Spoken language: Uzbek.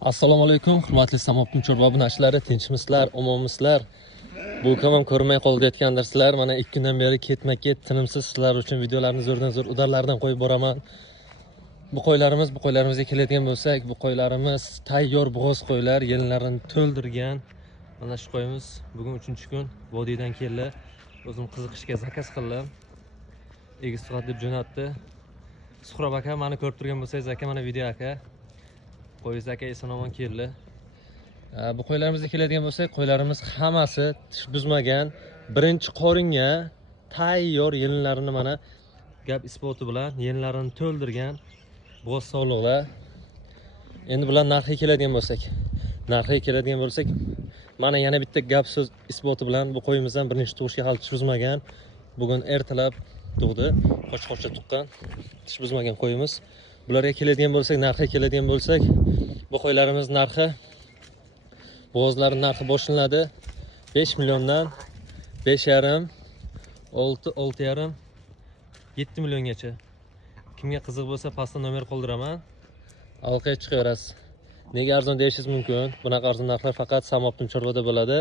Assalomu alaykum, hurmatli Samobdin Chorva obunachilari, tinchmisizlar, omonmisizlar? Bu kamam ko'rmay qolayotgandirsizlar. Mana 2 kundan beri ketma-ket tinimsiz sizlar uchun videolarni zo'rdan zo'r udarlardan qo'yib boraman. Bu qo'ylarimizga keladigan bo'lsak, bu qo'ylarimiz tayyor bo'g'oz qo'ylar, yelinlarini to'ldirgan. Mana shu qo'yimiz bugun 3-kun vodiydan keldi. O'zim qiziqishga zakaz qildim. Egiz tuhat deb jo'natdi. Suhrob aka, meni ko'rib turgan bo'lsangiz, aka mana video aka. Qo'yiz aka eson-omon keldi. Bu qo'ylarimizga keladigan bo'lsak, qo'ylarimiz hammasi tish buzmagan, birinchi qoringa tayyor yelinlarini mana gap isboti bilan yelinlarini to'ldirgan bo'z sog'liqlar. Endi bular narxiga keladigan bo'lsak, mana yana bitta gap so'z isboti bilan bu qo'yimizdan birinchi tug'ishga hali tish buzmagan. Bugun ertalab tug'di, qo'chqorcha tuqqan, tish buzmagan qo'yimiz. Bularga keladigan bo'lsak, narxiga keladigan bo'lsak, bu qo'ylarimiz narxi, bo'g'ozlari narxi boshlanadi 5 milliondan 5,5, 6,5, 7 milliongacha. Kimga qiziq bo'lsa, pastda nomer qoldiraman. Aloqaga chiqaverasiz. Nega arzon deyishingiz mumkin. Bunaqa arzon narxlar faqat Samobdin Chorvada bo'ladi.